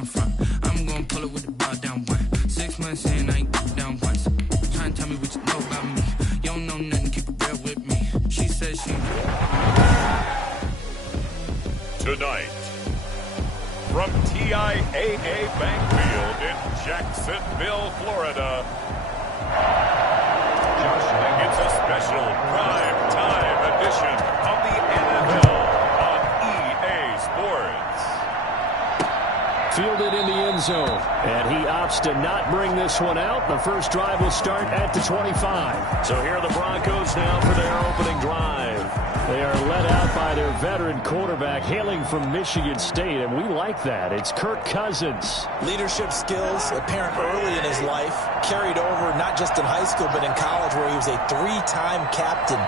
down front. I'm gonna pull it with the ball down one. 6 months in, I ain't down once. Trying to tell me what you know about me. You don't know nothing, keep it real with me. She says she... Tonight, from TIAA Bank Field in Jacksonville, Florida, it's a special prime time edition of the NFL on EA Sports. Fielded in the end zone, and he opts to not bring this one out. The first drive will start at the 25. So here are the Broncos now for their opening drive. They are led out by their veteran quarterback hailing from Michigan State, and we like that. It's Kirk Cousins. Leadership skills apparent early in his life, carried over not just in high school but in college, where he was a 3-time captain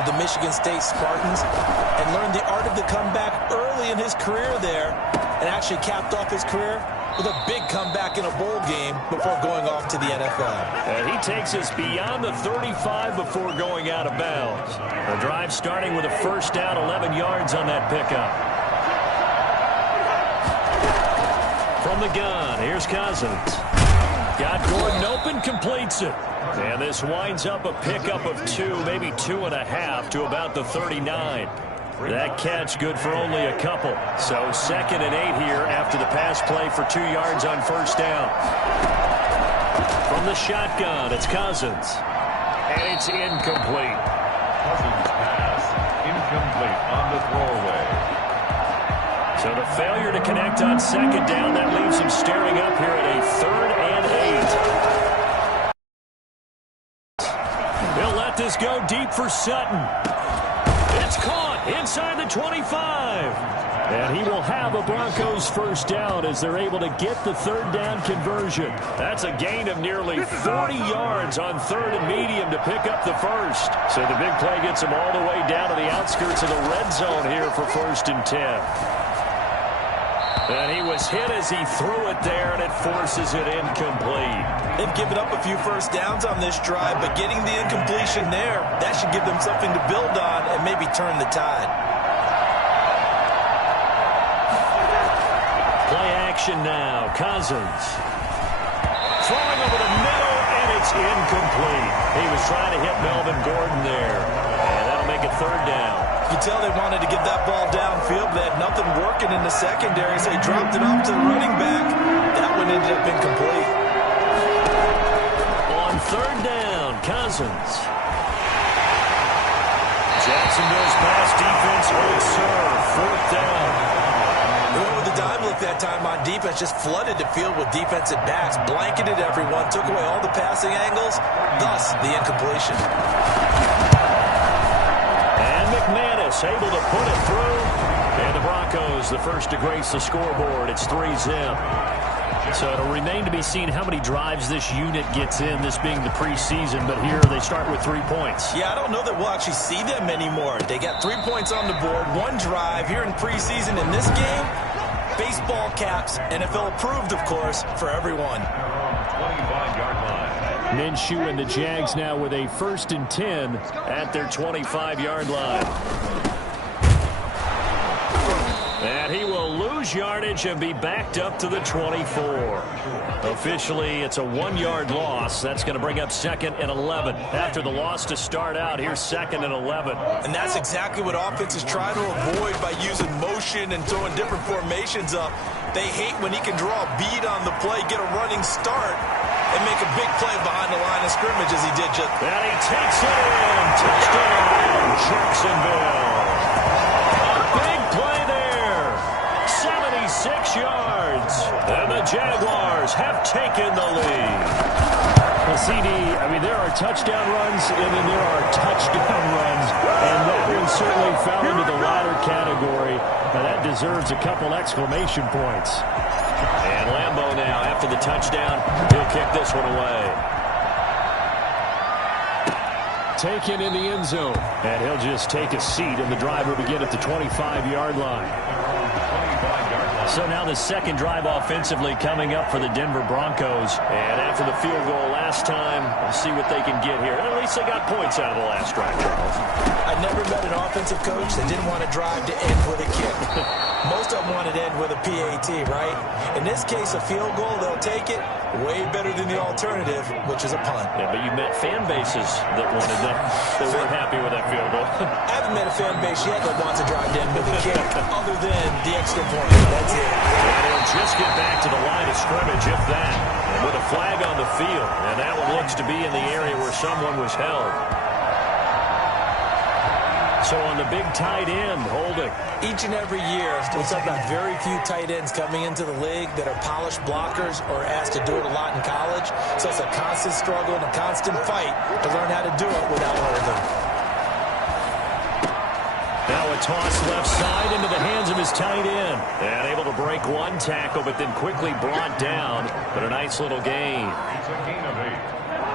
of the Michigan State Spartans and learned the art of the comeback early in his career there, and actually capped off his career with a big comeback in a bowl game before going off to the NFL. And he takes us beyond the 35 before going out of bounds. The drive starting with a first down, 11 yards on that pickup. From the gun, here's Cousins. Got Gordon open, completes it. And this winds up a pickup of 2, maybe 2.5 to about the 39. That catch good for only a couple. So 2nd and 8 here after the pass play for 2 yards on first down. From the shotgun, it's Cousins. And it's incomplete. Cousins' pass incomplete on the throwaway. So the failure to connect on 2nd down, that leaves him staring up here at a 3rd and 8. He'll let this go deep for Sutton. It's caught inside the 25. And he will have a Broncos first down as they're able to get the 3rd down conversion. That's a gain of nearly 40 yards on 3rd and medium to pick up the first. So the big play gets him all the way down to the outskirts of the red zone here for 1st and 10. And he was hit as he threw it there, and it forces it incomplete. They've given up a few first downs on this drive, but getting the incompletion there, that should give them something to build on and maybe turn the tide. Play action now. Cousins. Throwing over the middle, and it's incomplete. He was trying to hit Melvin Gordon there, and that'll make it 3rd down. You can tell they wanted to get that ball downfield, but they had nothing working in the secondary, so they dropped it off to the running back. That one ended up incomplete. On 3rd down, Cousins. Jacksonville's pass defense holds serve. 4th down. They went with the dime look that time on defense, just flooded the field with defensive backs, blanketed everyone, took away all the passing angles, thus the incompletion. McManus able to put it through. And the Broncos, the first to grace the scoreboard. It's 3-zip. So it'll remain to be seen how many drives this unit gets in, this being the preseason. But here they start with 3 points. Yeah, I don't know that we'll actually see them anymore. They got 3 points on the board, 1 drive here in preseason. In this game, baseball caps, NFL approved, of course, for everyone. 25-yard line. Minshew and the Jags now with a 1st and 10 at their 25-yard line. And he will lose yardage and be backed up to the 24. Officially, it's a 1-yard loss. That's going to bring up 2nd and 11. After the loss to start out, here's 2nd and 11. And that's exactly what offenses try to avoid by using motion and throwing different formations up. They hate when he can draw a bead on the play, get a running start, and make a big play behind the line of scrimmage as he did just. And he takes it in. Touchdown, Jacksonville. A big play there. 76 yards. And the Jaguars have taken the lead. Well, CD, I mean, there are touchdown runs, and then there are touchdown runs. And that one certainly fell into the latter category. And that deserves a couple exclamation points. And Lambeau now, after the touchdown, he'll kick this one away. Taken in the end zone. And he'll just take a seat, and the drive will begin at the 25-yard line. So now the second drive offensively coming up for the Denver Broncos. And after the field goal last time, we'll see what they can get here. And at least they got points out of the last drive, Charles. I never met an offensive coach that didn't want to drive to end with a kick. Most of them wanted to end with a PAT, right? In this case, a field goal, they'll take it. Way better than the alternative, which is a punt. Yeah, but you met fan bases that wanted that weren't happy with that field goal. I haven't met a fan base yet that wants to drive to end with a kick, other than the extra point. That's it. And they'll just get back to the line of scrimmage, if that. And with a flag on the field. And that one looks to be in the area where someone was held. So on the big tight end, holding. Each and every year, we talk about very few tight ends coming into the league that are polished blockers or asked to do it a lot in college. So it's a constant struggle and a constant fight to learn how to do it without holding. Now a toss left side into the hands of his tight end. And able to break one tackle, but then quickly brought down. But a nice little gain.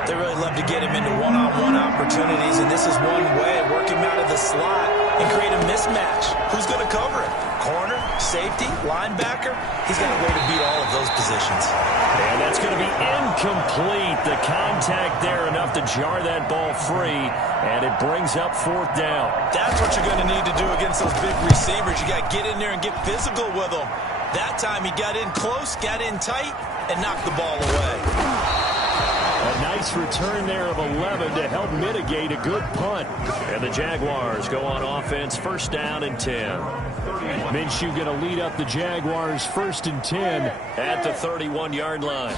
They really love to get him into one-on-one opportunities, and this is one way, work him out of the slot and create a mismatch. Who's going to cover it? Corner, safety, linebacker? He's got a way to beat all of those positions. And that's going to be incomplete. The contact there enough to jar that ball free, and it brings up fourth down. That's what you're going to need to do against those big receivers. You got to get in there and get physical with them. That time he got in close, got in tight, and knocked the ball away. A nice return there of 11 to help mitigate a good punt. And the Jaguars go on offense, first down and 10. Minshew going to lead up the Jaguars first and 10 at the 31-yard line.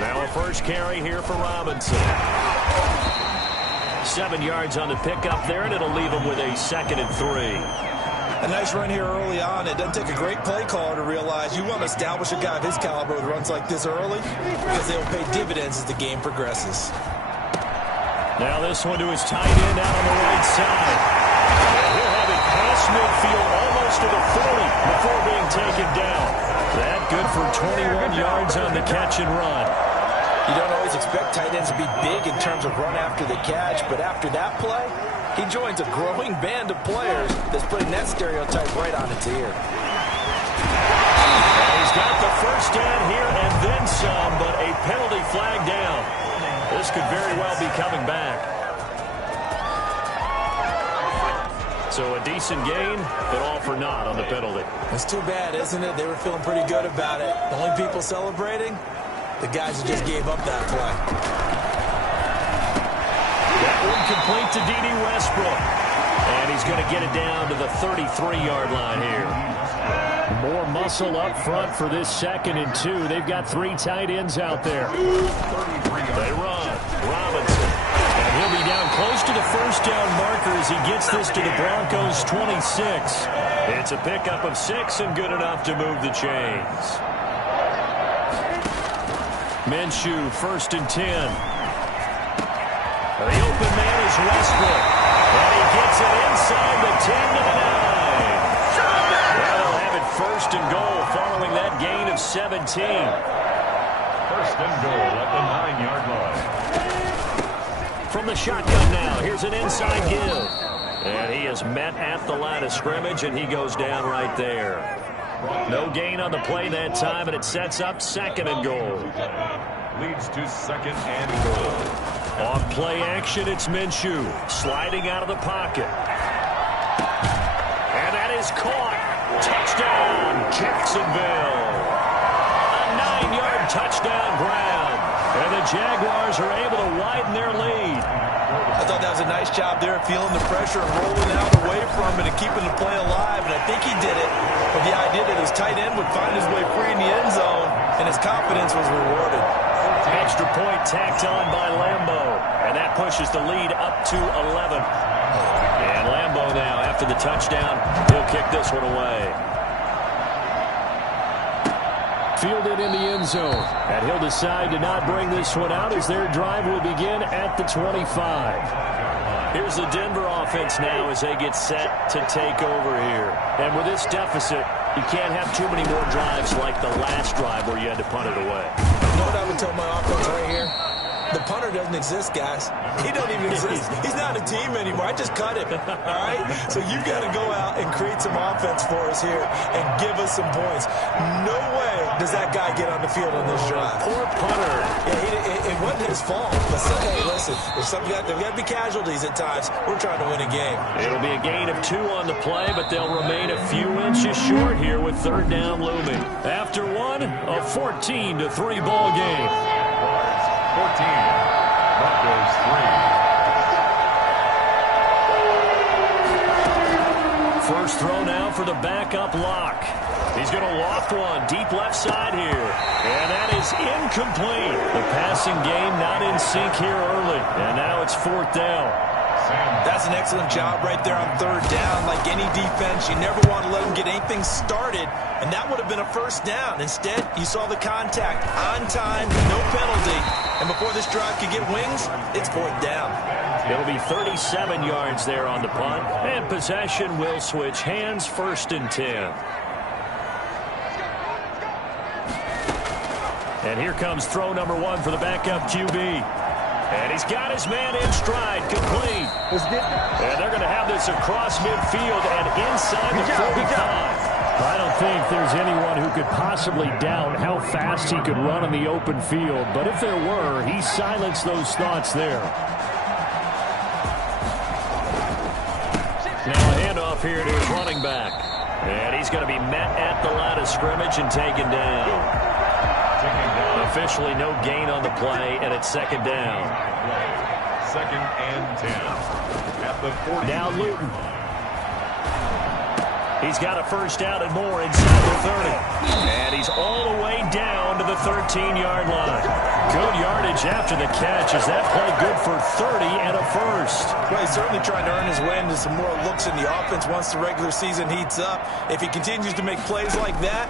Now a first carry here for Robinson. 7 yards on the pickup there, and it'll leave him with a second and 3. A nice run here early on. It doesn't take a great play caller to realize you want to establish a guy of his caliber with runs like this early because they'll pay dividends as the game progresses. Now this one to his tight end out on the right side. And he'll have it past midfield almost to the 40 before being taken down. That good for 21 yards on the catch and run. You don't always expect tight ends to be big in terms of run after the catch, but after that play, he joins a growing band of players that's putting that stereotype right on its ear. And he's got the first down here and then some, but a penalty flag down. This could very well be coming back. So a decent gain, but all for naught on the penalty. It's too bad, isn't it? They were feeling pretty good about it. The only people celebrating, the guys who just gave up that play. That one complete to D.D. Westbrook. And he's going to get it down to the 33-yard line here. More muscle up front for this second and 2. They've got 3 tight ends out there. They run. Robinson. And he'll be down close to the first down marker as he gets this to the Broncos' 26. It's a pickup of 6 and good enough to move the chains. Minshew, first and 10. The open man is Westbrook. And he gets it inside the 10 to the 9. Well, they'll have it first and goal following that gain of 17. First and goal at the 9-yard line. From the shotgun now, here's an inside give. And he is met at the line of scrimmage, and he goes down right there. No gain on the play that time, and it sets up second and goal. Leads to second and goal. On play action, it's Minshew sliding out of the pocket. And that is caught. Touchdown, Jacksonville. A 9-yard touchdown grab. And the Jaguars are able to widen their lead. I thought that was a nice job there, feeling the pressure and rolling out away from it and keeping the play alive. And I think he did it with the idea that his tight end would find his way free in the end zone, and his confidence was rewarded. Extra point tacked on by Lambeau. And that pushes the lead up to 11. And Lambeau now, after the touchdown, he'll kick this one away. Fielded in the end zone. And he'll decide to not bring this one out as their drive will begin at the 25. Here's the Denver offense now as they get set to take over here. And with this deficit, you can't have too many more drives like the last drive where you had to punt it away. You know what I would tell my offense right here? The punter doesn't exist, guys. He doesn't even exist. He's not a team anymore. I just cut him, all right? So you've got to go out and create some offense for us here and give us some points. No way does that guy get on the field on this drive. Poor punter. Yeah, it wasn't his fault. But hey, listen, there's got to be casualties at times. We're trying to win a game. It'll be a gain of 2 on the play, but they'll remain a few inches short here with third down looming. After one, a 14-3 ball game. 14, Broncos 3. First throw now for the backup lock. He's going to loft one deep left side here. And that is incomplete. The passing game not in sync here early. And now it's 4th down. That's an excellent job right there on third down. Like any defense, you never want to let them get anything started, and that would have been a first down. Instead, you saw the contact on time, no penalty, and before this drive could get wings, it's 4th down. It'll be 37 yards there on the punt, and possession will switch hands, 1st and 10. And here comes throw number 1 for the backup QB. And he's got his man in stride, complete. And they're going to have this across midfield and inside the 45. I don't think there's anyone who could possibly doubt how fast he could run in the open field. But if there were, he silenced those thoughts there. Now a handoff here to his running back. And he's going to be met at the line of scrimmage and taken down. Officially no gain on the play, and it's 2nd down. 2nd and 10. At the 40. Now Luton. He's got a first down and more inside the 30. And he's all the way down to the 13-yard line. Good yardage after the catch. Is that play good for 30 and a first? Well, he's certainly trying to earn his way into some more looks in the offense once the regular season heats up. If he continues to make plays like that,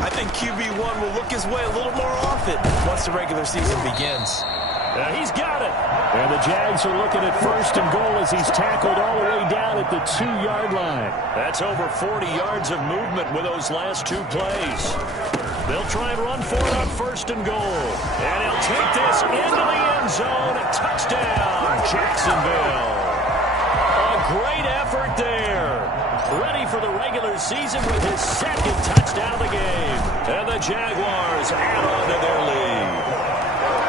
I think QB1 will look his way a little more often once the regular season begins. He's got it. And the Jags are looking at 1st and goal as he's tackled all the way down at the 2-yard line. That's over 40 yards of movement with those last 2 plays. They'll try and run for it on 1st and goal. And he'll take this into the end zone. Touchdown, Jacksonville. A great effort there. Ready for the regular season with his 2nd touchdown of the game. And the Jaguars add on to their lead.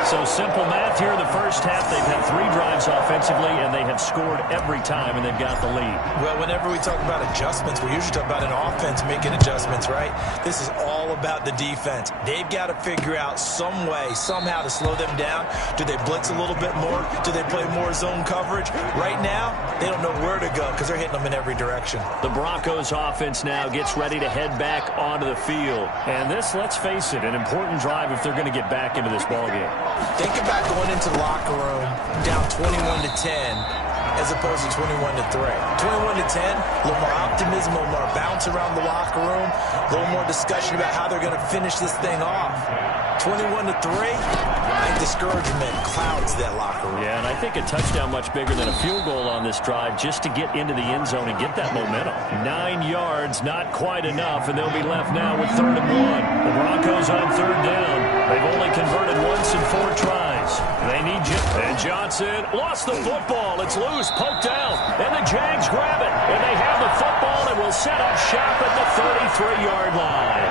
So simple math here in the first half. They've had 3 drives offensively, and they have scored every time, and they've got the lead. Well, whenever we talk about adjustments, we usually talk about an offense making adjustments, right? This is all about the defense. They've got to figure out some way, somehow to slow them down. Do they blitz a little bit more? Do they play more zone coverage? Right now, they don't know where to go because they're hitting them in every direction. The Broncos offense now gets ready to head back onto the field. And this, let's face it, an important drive if they're going to get back into this ballgame. Think about going into the locker room down 21-10 as opposed to 21-3. 21-10, a little more optimism, a little more bounce around the locker room, a little more discussion about how they're going to finish this thing off. 21-3, I think discouragement clouds that locker room. Yeah, and I think a touchdown much bigger than a field goal on this drive just to get into the end zone and get that momentum. 9 yards, not quite enough, and they'll be left now with 3rd and 1. The Broncos on 3rd down. They've only converted once in 4 tries. They need and Johnson lost the football. It's loose, poked out, and the Jags grab it. And they have the football and will set up shop at the 33-yard line.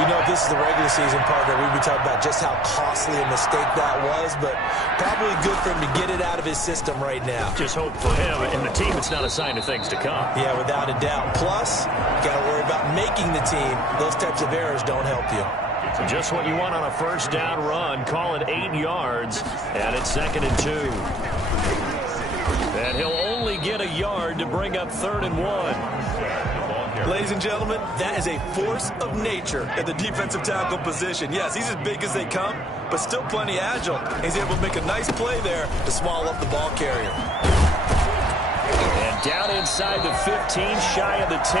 You know, this is the regular season part that we'd be talking about just how costly a mistake that was, but probably good for him to get it out of his system right now. Just hope for him and the team it's not a sign of things to come. Yeah, without a doubt. Plus, you got to worry about making the team. Those types of errors don't help you. Just what you want on a first down run. Call it 8 yards, and it's 2nd and 2. And he'll only get a yard to bring up 3rd and 1. Ladies and gentlemen, that is a force of nature at the defensive tackle position. Yes, he's as big as they come, but still plenty agile. He's able to make a nice play there to swallow up the ball carrier. And down inside the 15, shy of the 10.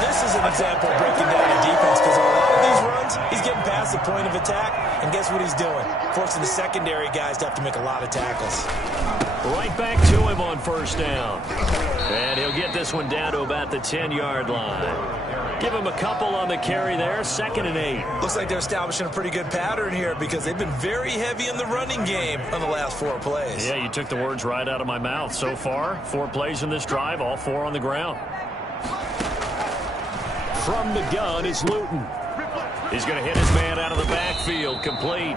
This is an example of breaking down a defense because on a lot of these runs, he's getting past the point of attack, and guess what he's doing? Forcing the secondary guys to have to make a lot of tackles. Right back to him on first down. And he'll get this one down to about the 10-yard line. Give him a couple on the carry there. 2nd and 8. Looks like they're establishing a pretty good pattern here because they've been very heavy in the running game on the last 4 plays. Yeah, you took the words right out of my mouth. So far, 4 plays in this drive, all 4 on the ground. From the gun is Luton. He's going to hit his man out of the backfield. Complete.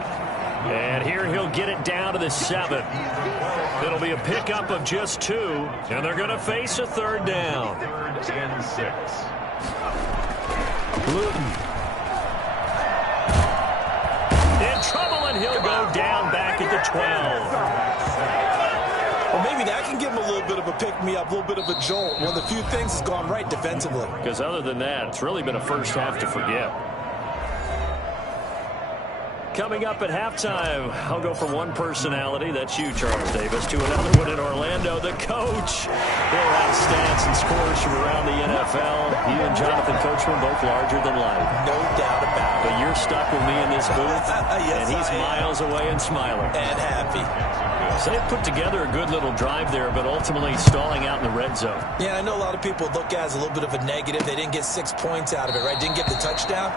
And here he'll get it down to the 7. It'll be a pickup of just 2, and they're going to face a 3rd down. 3rd and 6. Luton. In trouble, and he'll go down back at the 12. Well, maybe that can give him a little bit of a pick-me-up, a little bit of a jolt. One of the few things has gone right defensively. Because other than that, it's really been a first half to forget. Coming up at halftime, I'll go from one personality, that's you, Charles Davis, to another one in Orlando, the coach. He'll have stats and scores from around the NFL. You and Jonathan Coachman both larger than life. No doubt about it. But you're stuck with me in this booth, yes, and he's miles away and smiling. And happy. So they put together a good little drive there, but ultimately stalling out in the red zone. Yeah, I know a lot of people look at it as a little bit of a negative. They didn't get 6 points out of it, right? Didn't get the touchdown.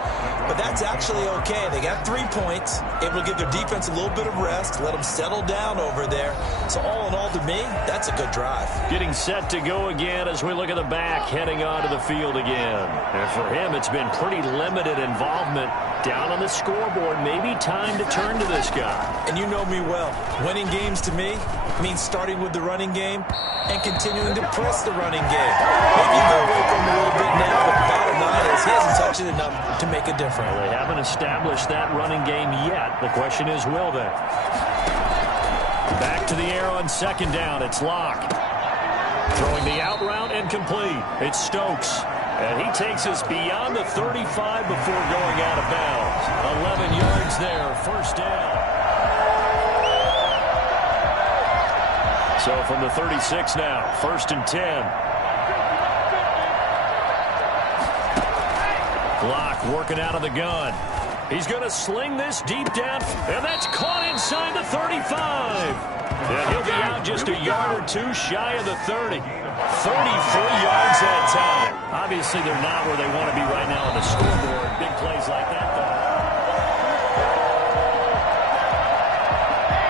But that's actually okay. They got 3 points, able to give their defense a little bit of rest, let them settle down over there. So all in all, to me, that's a good drive. Getting set to go again as we look at the back, heading onto the field again. And for him, it's been pretty limited involvement down on the scoreboard. Maybe time to turn to this guy. And you know me well. Winning games to me means starting with the running game and continuing to press the running game. Maybe you go away from him a little bit now, but the bottom line is he hasn't touched it enough to make a difference. Well, they haven't established that running game yet. The question is, will they? Back to the air on 2nd down. It's Locke. Throwing the out route and complete. It's Stokes. And he takes us beyond the 35 before going out of bounds. 11 yards there, 1st down. So from the 36 now, 1st and 10. Glock working out of the gun. He's going to sling this deep down, and that's caught inside the 35. And he'll be out just a yard or 2 shy of the 30. 33 yards that time. Obviously, they're not where they want to be right now on the scoreboard. Big plays like that, though.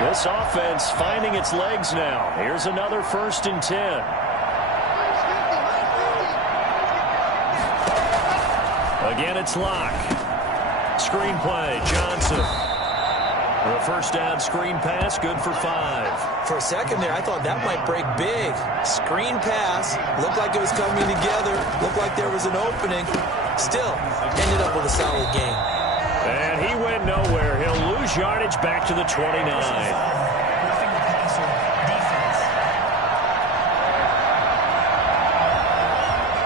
This offense finding its legs now. Here's another 1st and 10. Again, it's Locke. Screen play, Johnson. The 1st down screen pass, good for 5. For a second there, I thought that might break big. Screen pass, looked like it was coming together, looked like there was an opening. Still, ended up with a solid game. And he went nowhere. He'll lose yardage back to the 29.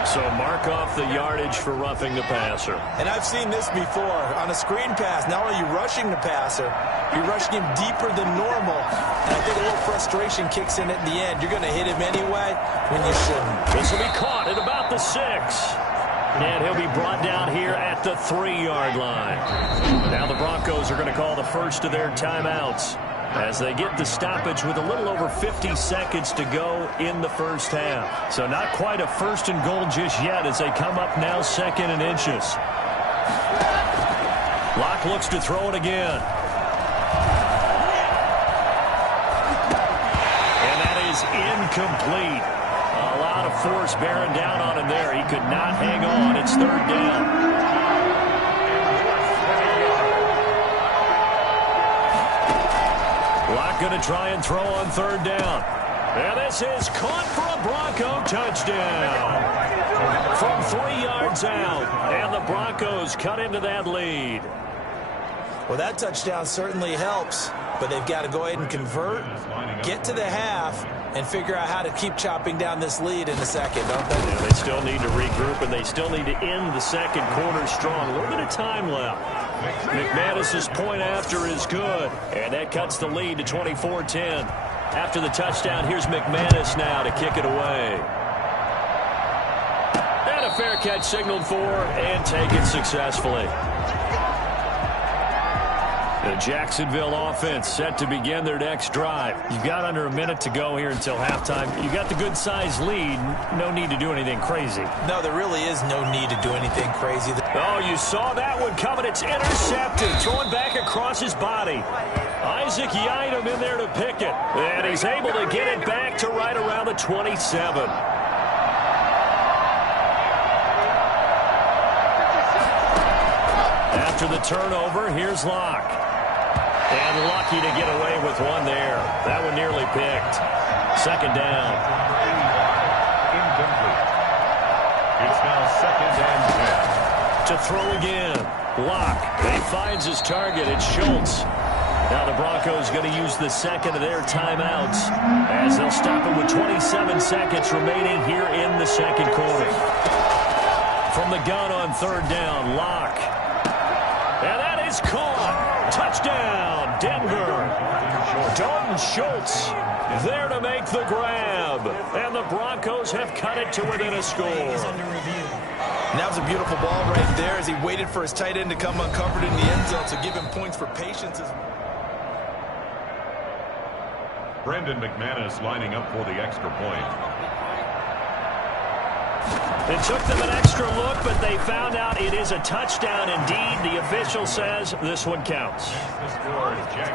So mark off the yardage for roughing the passer. And I've seen this before. On a screen pass, not only are you rushing the passer, you're rushing him deeper than normal. And I think a little frustration kicks in at the end. You're going to hit him anyway when you shouldn't. This will be caught at about the 6. And he'll be brought down here at the 3-yard line. Now the Broncos are going to call the first of their timeouts as they get the stoppage with a little over 50 seconds to go in the 1st half. So not quite a 1st and goal just yet as they come up now 2nd and inches. Locke looks to throw it again. And that is incomplete. A lot of force bearing down on him there. He could not hang on. It's 3rd down. Locke going to try and throw on 3rd down. And this is caught for a Bronco touchdown. From 3 yards out. And the Broncos cut into that lead. Well, that touchdown certainly helps. But they've got to go ahead and convert, get to the half, and figure out how to keep chopping down this lead in the 2nd, don't they? Yeah, they still need to regroup, and they still need to end the 2nd quarter strong. A little bit of time left. McManus's point after is good, and that cuts the lead to 24-10. After the touchdown, here's McManus now to kick it away. And a fair catch signaled for, and taken successfully. The Jacksonville offense set to begin their next drive. You've got under a minute to go here until halftime. You got the good-sized lead. No need to do anything crazy. No, there really is no need to do anything crazy. Oh, you saw that one coming. It's intercepted. Throwing back across his body. Isaac Yiadom in there to pick it. And he's able to get it back to right around the 27. After the turnover, here's Locke. And lucky to get away with one there. That one nearly picked. Second down. Incomplete. It's now 2nd and 10. To throw again. Locke. He finds his target. It's Schultz. Now the Broncos going to use the second of their timeouts as they'll stop it with 27 seconds remaining here in the second quarter. From the gun on third down, Locke. And that is caught. Touchdown, Denver. Dalton Schultz there to make the grab. And the Broncos have cut it to within a score. And that was a beautiful ball right there as he waited for his tight end to come uncovered in the end zone to give him points for patience. Brendan McManus lining up for the extra point. It took them an extra look, but they found out it is a touchdown indeed. The official says this one counts.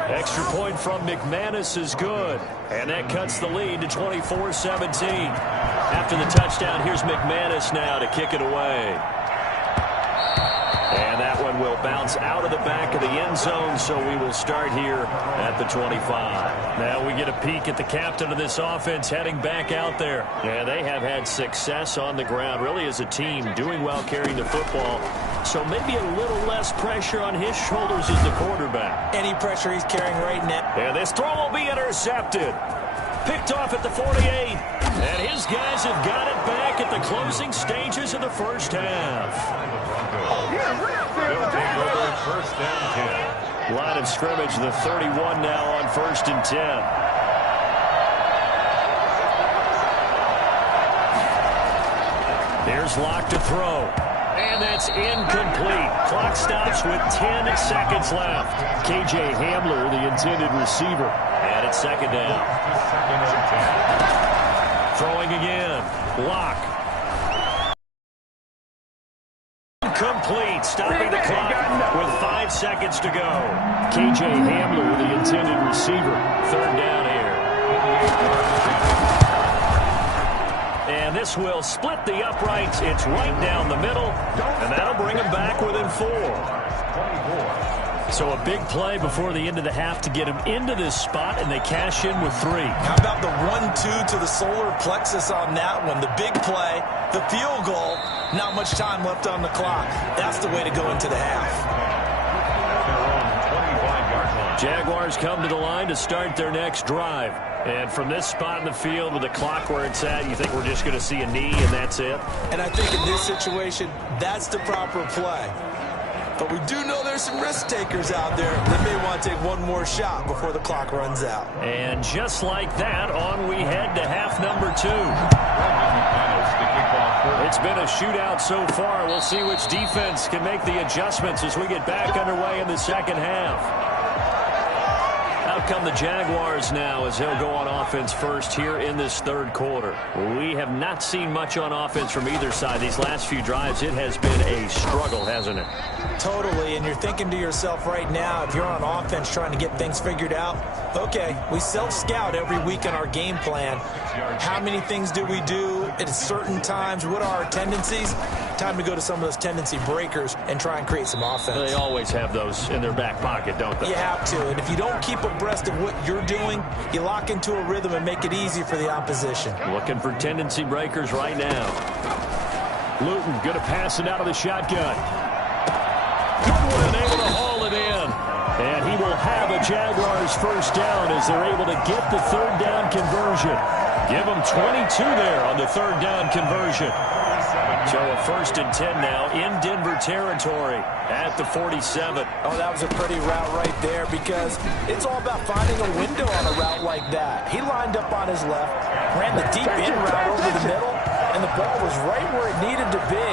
Extra point from McManus is good. And that cuts the lead to 24-17. After the touchdown, here's McManus now to kick it away. And that one will bounce out of the back of the end zone, so we will start here at the 25. Now we get a peek at the captain of this offense heading back out there. Yeah, they have had success on the ground, really as a team, doing well carrying the football. So maybe a little less pressure on his shoulders as the quarterback. Any pressure he's carrying right now. And this throw will be intercepted. Picked off at the 48. And his guys have got it back at the closing stages of the first half. They'll take over 1st and 10. Line of scrimmage, the 31 now on 1st and 10. Here's Locke to throw. And that's incomplete. Clock stops with 10 seconds left. K.J. Hamler, the intended receiver. And it's second down. 2nd and 10. Throwing again. Locke. Complete, stopping the clock with 5 seconds to go. K.J. Hamler, the intended receiver. Third down here. And this will split the uprights. It's right down the middle, and that'll bring them back within 4. 24. So a big play before the end of the half to get him into this spot, and they cash in with 3. How about the 1-2 to the solar plexus on that one? The big play, the field goal, not much time left on the clock. That's the way to go into the half. Jaguars come to the line to start their next drive. And from this spot in the field with the clock where it's at, you think we're just going to see a knee and that's it? And I think in this situation, that's the proper play. But we do know there's some risk takers out there that may want to take one more shot before the clock runs out. And just like that, on we head to half number 2. It's been a shootout so far. We'll see which defense can make the adjustments as we get back underway in the second half. Out come the Jaguars now as they'll go on offense first here in this third quarter. We have not seen much on offense from either side. These last few drives, it has been a struggle, hasn't it? Totally, and you're thinking to yourself right now, if you're on offense trying to get things figured out, okay, we self-scout every week in our game plan. How many things do we do at certain times? What are our tendencies? Time to go to some of those tendency breakers and try and create some offense. They always have those in their back pocket, don't they? You have to, and if you don't keep abreast of what you're doing, you lock into a rhythm and make it easy for the opposition. Looking for tendency breakers right now. Luton going to pass it out of the shotgun. Goodwin able to haul it in. And he will have a Jaguars first down as they're able to get the third down conversion. Give them 22 there on the third down conversion. So a 1st and 10 now in Denver territory at the 47. Oh, that was a pretty route right there because it's all about finding a window on a route like that. He lined up on his left, ran the deep in route over the middle, and the ball was right where it needed to be.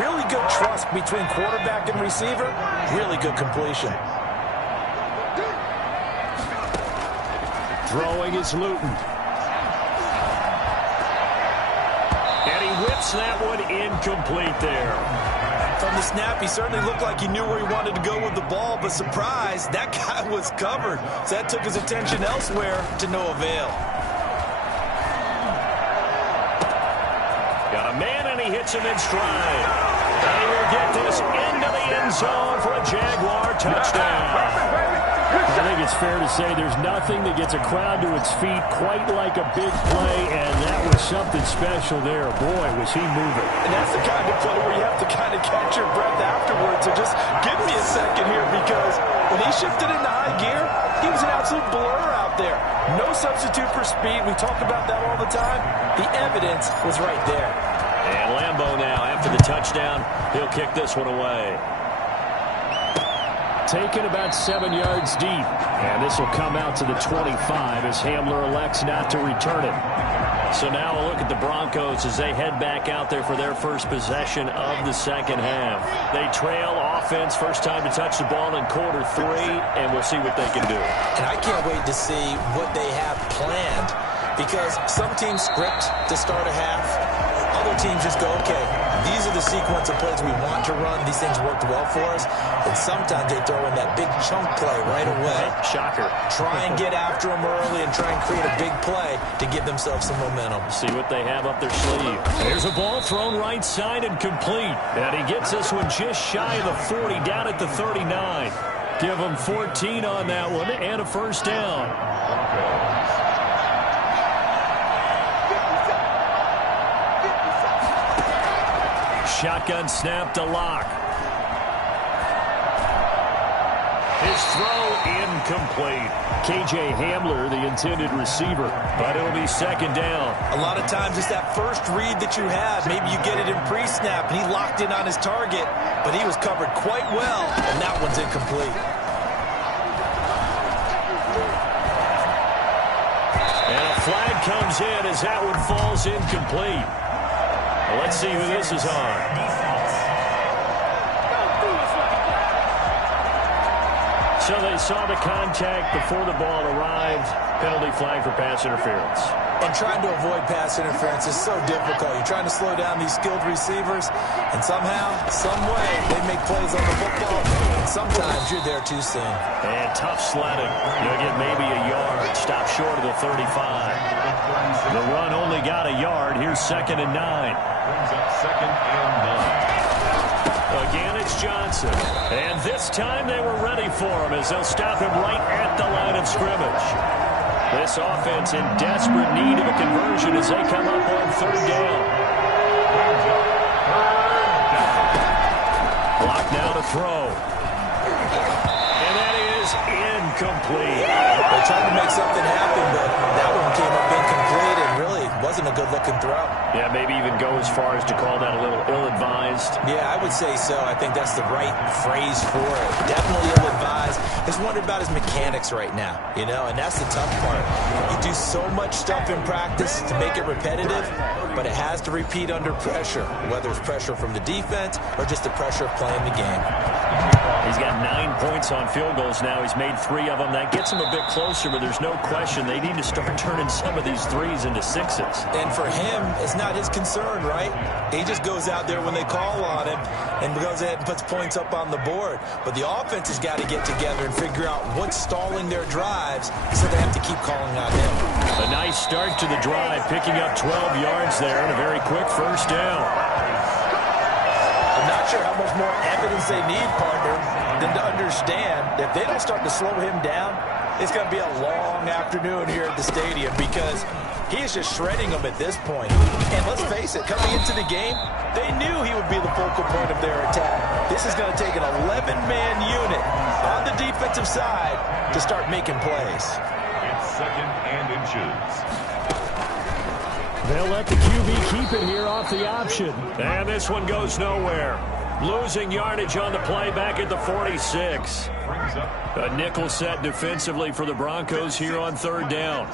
Really good trust between quarterback and receiver. Really good completion. Throwing is Luton. And he whips that one incomplete there. From the snap, he certainly looked like he knew where he wanted to go with the ball, but surprise, that guy was covered. So that took his attention elsewhere to no avail. Got a man, and he hits him in stride. And he will get this into the end zone for a Jaguar touchdown. I think it's fair to say there's nothing that gets a crowd to its feet quite like a big play, and that was something special there. Boy, was he moving. And that's the kind of play where you have to kind of catch your breath afterwards. So just give me a second here, because when he shifted into high gear, he was an absolute blur out there. No substitute for speed. We talk about that all the time. The evidence was right there. And Lambeau now, after the touchdown, he'll kick this one away. Taken about 7 yards deep. And this will come out to the 25 as Hamler elects not to return it. So now a look at the Broncos as they head back out there for their first possession of the second half. They trail offense, first time to touch the ball in quarter 3, and we'll see what they can do. And I can't wait to see what they have planned, because some teams script to start a half. Other teams just go, okay, these are the sequence of plays we want to run. These things worked well for us. And sometimes they throw in that big chunk play right away. Shocker. Try and get after them early and try and create a big play to give themselves some momentum. See what they have up their sleeve. There's a ball thrown right side and complete. And he gets this one just shy of the 40, down at the 39. Give him 14 on that one and a first down. Shotgun snap to Locke. His throw incomplete. K.J. Hamler, the intended receiver, but it'll be second down. A lot of times it's that first read that you have. Maybe you get it in pre-snap, and he locked in on his target, but he was covered quite well, and that one's incomplete. And a flag comes in as that one falls incomplete. Well, let's see who this is on. So they saw the contact before the ball arrived. Penalty flag for pass interference. And trying to avoid pass interference is so difficult. You're trying to slow down these skilled receivers, and somehow, some way, they make plays on the football, and sometimes you're there too soon. And tough sledding. You'll get maybe a yard. Stop short of the 35. The run only got a yard. Here's 2nd and 9. Brings up 2nd and 9. Again, it's Johnson. And this time they were ready for him as they'll stop him right at the line of scrimmage. This offense in desperate need of a conversion as they come up on 3rd down. Clock now to throw. And that is incomplete. They tried to make something happen, but that one came up incomplete and really wasn't a good-looking throw. Yeah, maybe even go as far as to call that a little ill-advised. Yeah, I would say so. I think that's the right phrase for it. Definitely ill-advised. Just wondering about his mechanics right now, you know, and that's the tough part. You do so much stuff in practice to make it repetitive, but it has to repeat under pressure, whether it's pressure from the defense or just the pressure of playing the game. He's got 9 points on field goals now. He's made 3 of them. That gets him a bit closer, but there's no question they need to start turning some of these 3s into 6s. And for him, it's not his concern, right? He just goes out there when they call on him and goes ahead and puts points up on the board. But the offense has got to get together and figure out what's stalling their drives, so they have to keep calling on him. A nice start to the drive, picking up 12 yards there and a very quick first down. I'm not sure how much more evidence they need, partner, than to understand that if they don't start to slow him down, it's going to be a long afternoon here at the stadium, because he is just shredding them at this point. And let's face it, coming into the game, they knew he would be the focal point of their attack. This is going to take an 11-man unit on the defensive side to start making plays. It's 2nd and inches. They'll let the QB keep it here off the option. And this one goes nowhere. Losing yardage on the play back at the 46. A nickel set defensively for the Broncos here on 3rd down.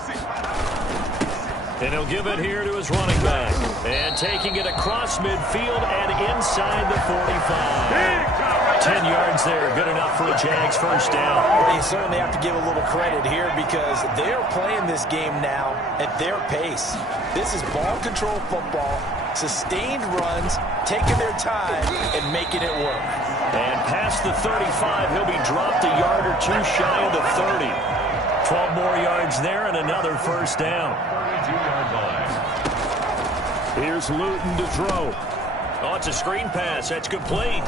And he'll give it here to his running back. And taking it across midfield and inside the 45. 10 yards there. Good enough for a Jags first down. Well, you certainly have to give a little credit here because they are playing this game now at their pace. This is ball control football, sustained runs, taking their time, and making it work. And past the 35, he'll be dropped a yard or two shy of the 30. 12 more yards there and another first down. 32-yard line. Here's Luton to throw. Oh, it's a screen pass. That's complete.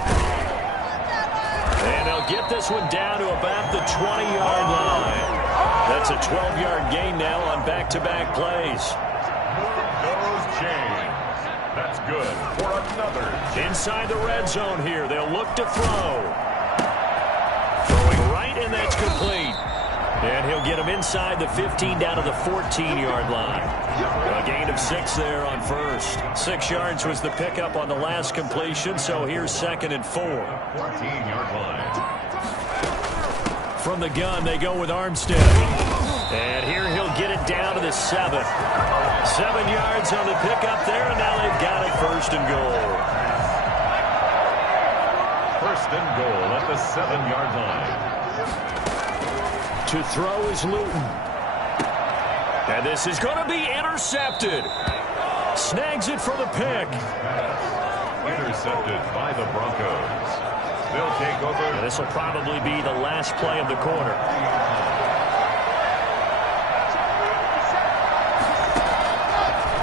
And they'll get this one down to about the 20-yard line. That's a 12-yard gain now on back-to-back plays. Goes James. That's good for another. Inside the red zone here. They'll look to throw. Throwing right, and that's complete. And he'll get him inside the 15 down to the 14-yard line. A gain of 6 there on first. 6 yards was the pickup on the last completion, so here's 2nd and 4. 14-yard line. From the gun, they go with Armstead. And here he'll get it down to the 7. 7 yards on the pickup there, and now they've got it 1st and goal. 1st and goal at the 7-yard line. To throw is Luton. And this is going to be intercepted. Snags it for the pick. Intercepted by the Broncos. They'll take over. And this will probably be the last play of the quarter.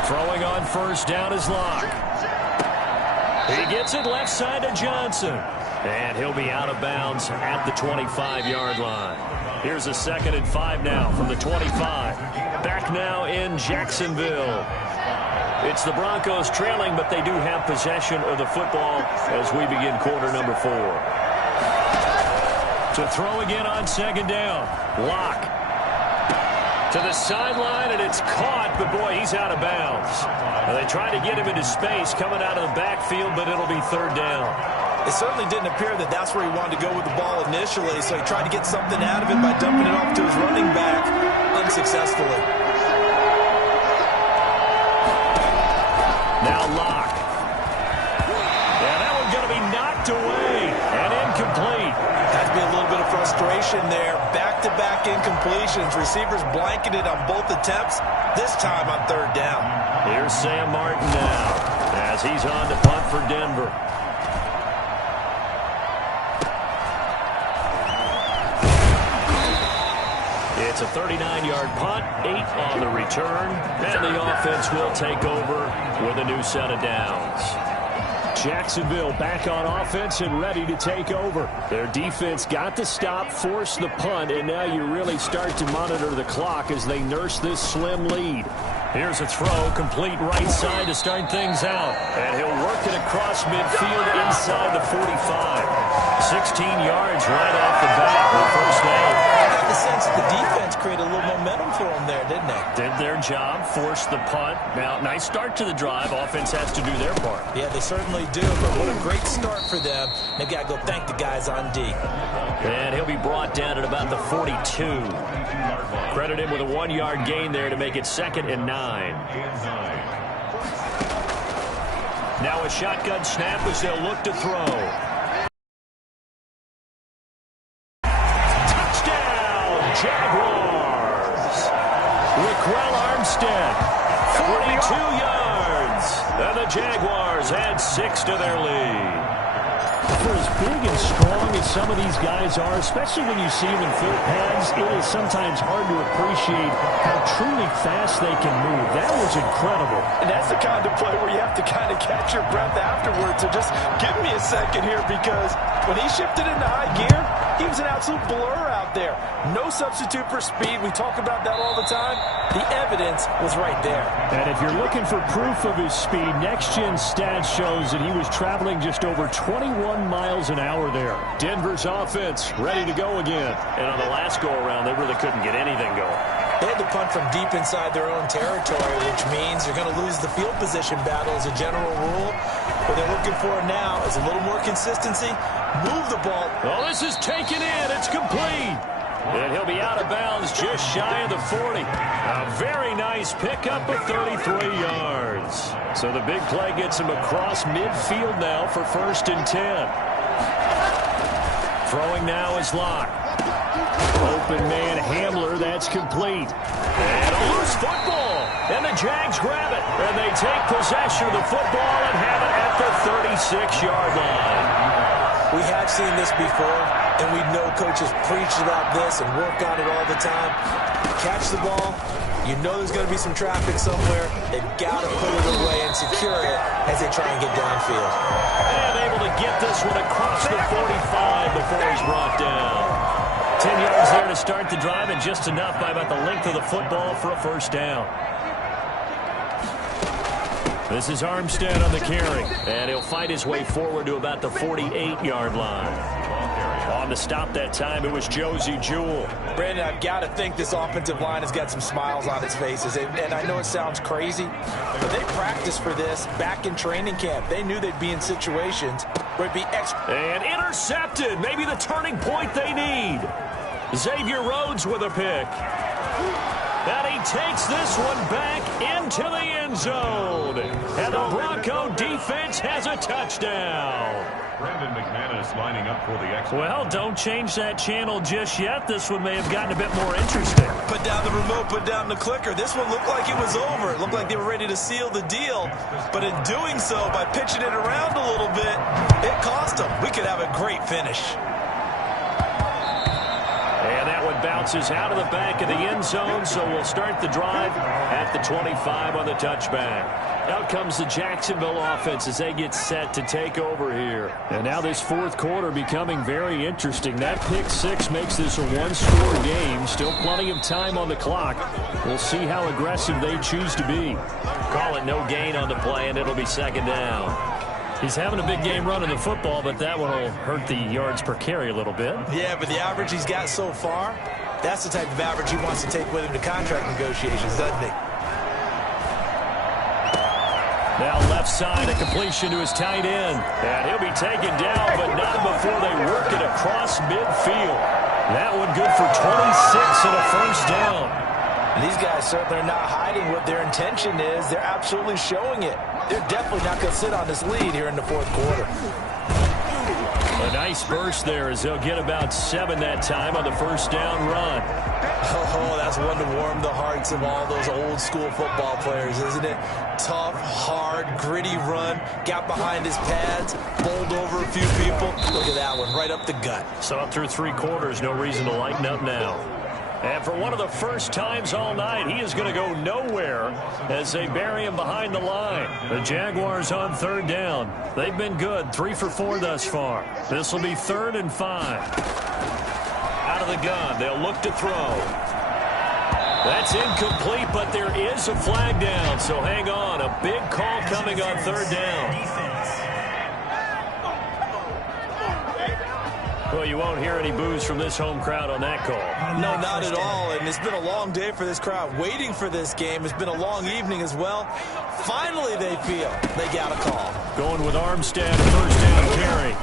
Throwing on 1st down is Locke. He gets it left side to Johnson. And he'll be out of bounds at the 25-yard line. Here's a 2nd and 5 now from the 25. Back now in Jacksonville. It's the Broncos trailing, but they do have possession of the football as we begin quarter number 4. To throw again on 2nd down. Locke. To the sideline, and it's caught, but boy, he's out of bounds. Now, they try to get him into space coming out of the backfield, but it'll be 3rd down. It certainly didn't appear that that's where he wanted to go with the ball initially, so he tried to get something out of it by dumping it off to his running back unsuccessfully. Now Locke. Yeah, that one's going to be knocked away and incomplete. Had to be a little bit of frustration there. Back-to-back incompletions. Receivers blanketed on both attempts, this time on 3rd down. Here's Sam Martin now as he's on to punt for Denver. It's a 39-yard punt, 8 on the return, and the offense will take over with a new set of downs. Jacksonville back on offense and ready to take over. Their defense got the stop, forced the punt, and now you really start to monitor the clock as they nurse this slim lead. Here's a throw, complete right side to start things out. And he'll work it across midfield inside the 45. 16 yards right off the bat for 1st down. I got the sense that the defense created a little momentum for them there, didn't they? Did their job, forced the punt. Now, nice start to the drive. Offense has to do their part. Yeah, they certainly do, but what a great start for them. They've got to go thank the guys on D. And he'll be brought down at about the 42. Credit him with a 1-yard gain there to make it 2nd and 9. Now a shotgun snap as they'll look to throw. Touchdown, Jaguars! Raquel Armstead, 42 yards. And the Jaguars add 6 to their lead. For as big and strong as some of these guys are, especially when you see them in full pads, it is sometimes hard to appreciate how truly fast they can move. That was incredible. And that's the kind of play where you have to kind of catch your breath afterwards. So just give me a second here, because when he shifted into high gear, he was an absolute blur out there. No substitute for speed. We talk about that all the time. The evidence was right there. And if you're looking for proof of his speed, next-gen stats shows that he was traveling just over 21 miles an hour there. Denver's offense ready to go again. And on the last go-around, they really couldn't get anything going. They had to punt from deep inside their own territory, which means you're going to lose the field position battle as a general rule. What they're looking for now is a little more consistency. Move the ball. Oh, this is taken in. It's complete. And he'll be out of bounds just shy of the 40. A very nice pickup of 33 yards. So the big play gets him across midfield now for 1st and 10. Throwing now is Locke. Open man Hamler, that's complete. And a loose football. And the Jags grab it. And they take possession of the football and have it at the 36-yard line. We have seen this before, and we know coaches preach about this and work on it all the time. Catch the ball. You know there's going to be some traffic somewhere. They've got to put it away and secure it as they try and get downfield. And able to get this one across the 45 before he's brought down. 10 yards there to start the drive, and just enough by about the length of the football for a first down. This is Armstead on the carry, and he'll fight his way forward to about the 48-yard line. On the stop that time, it was Josie Jewell. Brandon, I've got to think this offensive line has got some smiles on its faces. And I know it sounds crazy, but they practiced for this back in training camp. They knew they'd be in situations where it'd be extra. And intercepted. Maybe the turning point they need. Xavier Rhodes with a pick. And he takes this one back into the end zone. And the Bronco defense has a touchdown. Brandon McManus lining up for the extra. Well, don't change that channel just yet. This one may have gotten a bit more interesting. Put down the remote, put down the clicker. This one looked like it was over. It looked like they were ready to seal the deal. But in doing so, by pitching it around a little bit, it cost them. We could have a great finish. And that one bounces out of the back of the end zone, so we'll start the drive at the 25 on the touchback. Out comes the Jacksonville offense as they get set to take over here. And now this fourth quarter becoming very interesting. That pick six makes this a one-score game. Still plenty of time on the clock. We'll see how aggressive they choose to be. Call it no gain on the play, and it'll be second down. He's having a big game running the football, but that one will hurt the yards per carry a little bit. Yeah, but the average he's got so far, that's the type of average he wants to take with him to contract negotiations, doesn't he? Now left side, a completion to his tight end. And he'll be taken down, but not before they work it across midfield. That one good for 26 and a first down. And these guys certainly are not hiding what their intention is. They're absolutely showing it. They're definitely not going to sit on this lead here in the fourth quarter. A nice burst there as they'll get about 7 that time on the first down run. Oh, that's one to warm the hearts of all those old school football players, isn't it? Tough, hard, gritty run. Got behind his pads, bowled over a few people. Look at that one, right up the gut. So up through 3 quarters, no reason to lighten up now. And for one of the first times all night, he is going to go nowhere as they bury him behind the line. The Jaguars on third down. They've been good, 3 for 4 thus far. This will be 3rd and 5. Out of the gun, they'll look to throw. That's incomplete, but there is a flag down, so hang on. A big call coming on third down. Well, you won't hear any boos from this home crowd on that call. No, not at all. And it's been a long day for this crowd waiting for this game. It's been a long evening as well. Finally, they feel they got a call. Going with Armstead, first down carry.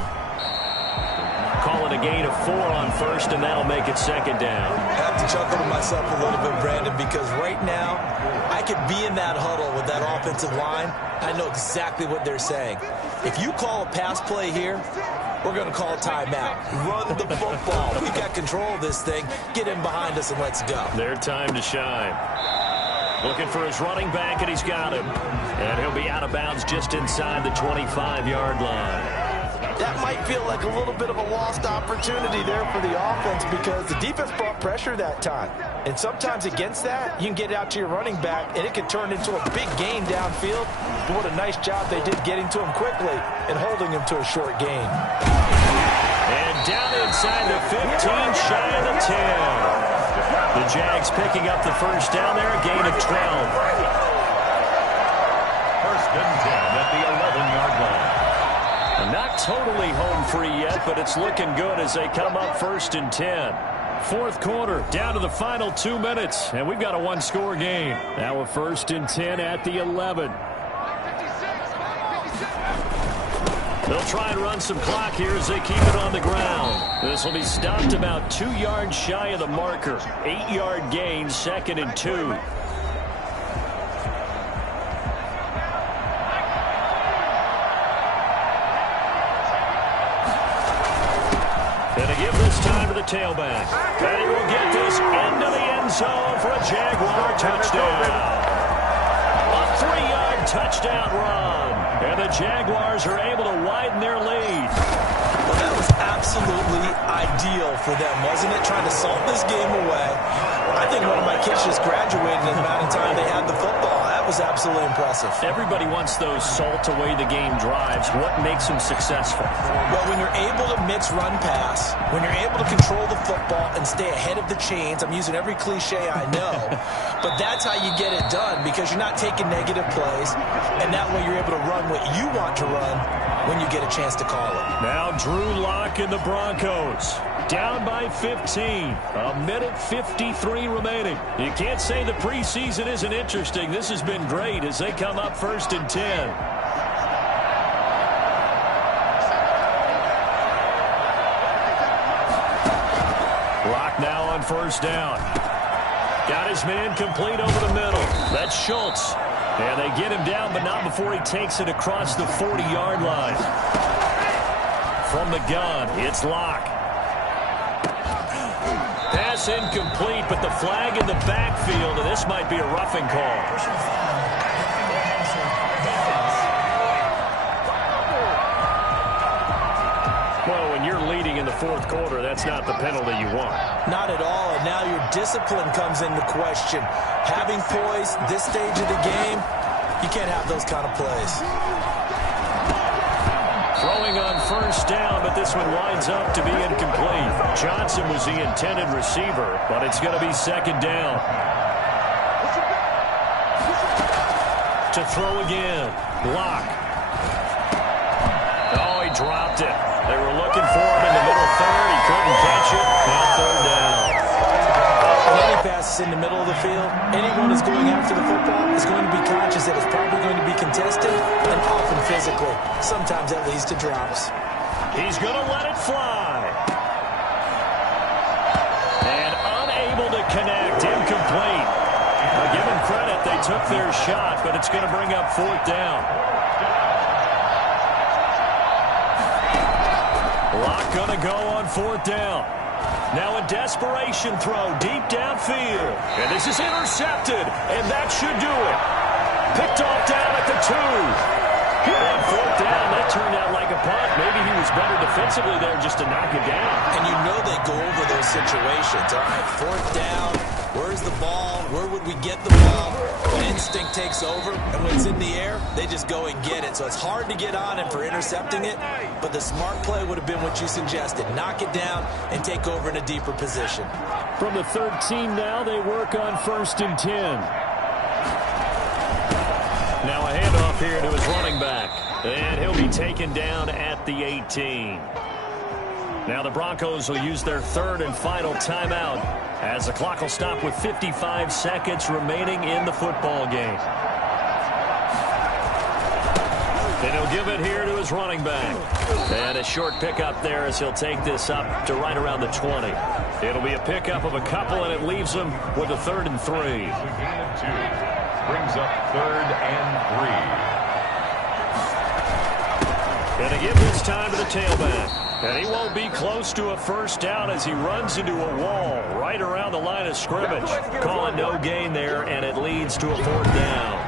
Call it a gain of 4 on first, and that'll make it second down. I have to chuckle to myself a little bit, Brandon, because right now I could be in that huddle with that offensive line. I know exactly what they're saying. If you call a pass play here, we're going to call a timeout. Run the football. We've got control of this thing. Get in behind us and let's go. Their time to shine. Looking for his running back, and he's got him. And he'll be out of bounds just inside the 25-yard line. That might feel like a little bit of a lost opportunity there for the offense because the defense brought pressure that time. And sometimes against that, you can get out to your running back, and it can turn into a big gain downfield. But what a nice job they did getting to him quickly and holding him to a short gain. And down inside the 15, shy of the 10. The Jags picking up the first down there, a gain of 12. First and 10 at the 11-yard line. Not totally home free yet, but it's looking good as they come up first and 10. Fourth quarter, down to the final 2 minutes, and we've got a one-score game. Now a first and 10 at the 11. They'll try and run some clock here as they keep it on the ground. This will be stopped about 2 yards shy of the marker. 8-yard gain, 2nd and 2. And to give this time to the tailback. And he will get this into the end zone for a Jaguar touchdown. A 3-yard touchdown run. And the Jaguars are able to widen their lead. Well, that was absolutely ideal for them, wasn't it? Trying to salt this game away. I think one of my kids just graduated in the amount of time they had the football. That was absolutely impressive. Everybody wants those salt-away-the-game drives. What makes them successful? Well, when you're able to mix run-pass, when you're able to control the football and stay ahead of the chains, I'm using every cliche I know, but that's how you get it done because you're not taking negative plays, and that way you're able to run what you want to run when you get a chance to call it. Now Drew Lock and the Broncos. Down by 15. A minute 53 remaining. You can't say the preseason isn't interesting. This has been great as they come up 1st and 10. Lock now on 1st down. Got his man complete over the middle. That's Schultz. And they get him down, but not before he takes it across the 40-yard line. From the gun, it's Lock. Pass incomplete, but the flag in the backfield, and this might be a roughing call. Well, when you're leading in the 4th quarter, that's not the penalty you want. Not at all, and now your discipline comes into question. Having poise this stage of the game, you can't have those kind of plays. Throwing on 1st down, but this one winds up to be incomplete. Johnson was the intended receiver, but it's going to be 2nd down. To throw again. Lock. Oh, he dropped it. They were looking for him in the middle 3rd. He couldn't catch it. Now 3rd down. When any passes in the middle of the field, anyone who's going after the football is going to be conscious that it's probably going to be contested and often physically. Sometimes that leads to drops. He's going to let it fly. And unable to connect. Incomplete. Now give them credit. They took their shot, but it's going to bring up 4th down. Lock going to go on 4th down. Now a desperation throw deep downfield. And this is intercepted, and that should do it. Picked off down at the 2. On 4th down, that turned out like a punt. Maybe he was better defensively there just to knock it down. And you know they go over those situations. All right, 4th down. Where's the ball? Where would we get the ball? When instinct takes over, and when it's in the air, they just go and get it. So it's hard to get on him for intercepting it, but the smart play would have been what you suggested. Knock it down and take over in a deeper position. From the 13 now, they work on 1st and 10. Now a handoff here to his running back. And he'll be taken down at the 18. Now the Broncos will use their 3rd and final timeout as the clock will stop with 55 seconds remaining in the football game. And he'll give it here to his running back. And a short pickup there as he'll take this up to right around the 20. It'll be a pickup of a couple, and it leaves him with a 3rd and 3. Brings up 3rd and 3. And to give this time to the tailback. And he won't be close to a 1st down as he runs into a wall right around the line of scrimmage. Calling no gain there, and it leads to a 4th down.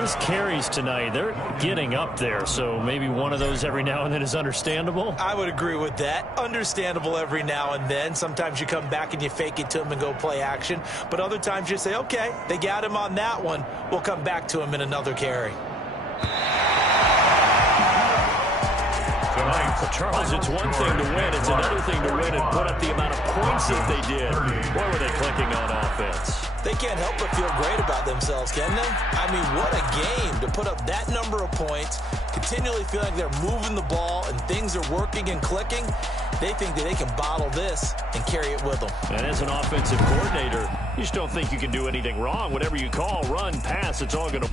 His carries tonight, they're getting up there, so maybe one of those every now and then is understandable. I would agree with that. Understandable every now and then. Sometimes you come back and you fake it to him and go play action. But other times you say, okay, they got him on that one. We'll come back to him in another carry. Well, Charles, it's one thing to win. It's another thing to win and put up the amount of points that they did. Where were they clicking on offense? They can't help but feel great about themselves, can they? I mean, what a game to put up that number of points, continually feel like they're moving the ball and things are working and clicking. They think that they can bottle this and carry it with them. And as an offensive coordinator, you just don't think you can do anything wrong. Whatever you call, run, pass, it's all going to